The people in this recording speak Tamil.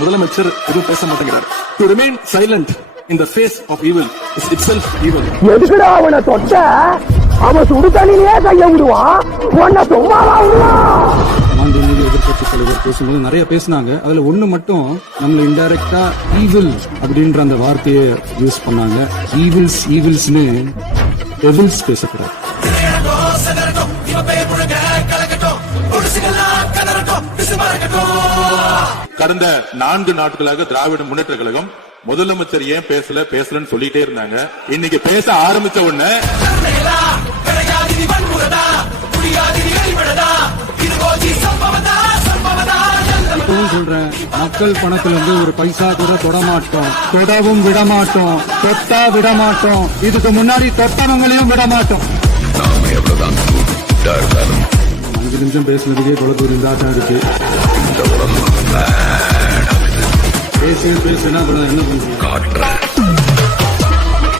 முதலமைச்சர் எதுவும் பேச மாட்டேங்கிறார். To remain silent in the face of evil is itself evil. எதுக்குடா அவனை தொட்ட? அவன் சுடு தண்ணியிலே கைய விடுவான், உன்னை சும்மாவா விடுவான்? மாண்புமிகு எதிர்கட்சி தலைவர் பேசும்போது நிறைய பேசினாங்க. அதுல ஒண்ணு மட்டும் நம்மள இன்டைரக்டா ஈவில் அப்படின்ற அந்த வார்த்தையை யூஸ் பண்ணாங்க. ஈவில்ஸ்னு டெவில்ஸ் பேசக்கூடாது. கடந்த 4 நாட்களாக திராவிட முன்னேற்ற கழகம் முதலமைச்சர் ஏன் பேசலன்னு சொல்லிட்டே இருந்தாங்க. இன்னைக்கு பேச ஆரம்பிச்ச உடனே இப்பவும் சொல்றேன், மக்கள் பணத்துல இருந்து ஒரு பைசா கூட தொடமாட்டோம், தொடவும் விடமாட்டோம், தொட்டா விடமாட்டோம், இதுக்கு முன்னாடி தொட்டவங்களையும் விடமாட்டோம். 5 நிமிஷம் பேசுனதுக்கே குழப்பம் இருந்தாதான் இருக்கு. பேசுனா அப்புறம் என்ன பண்ணுறோம்?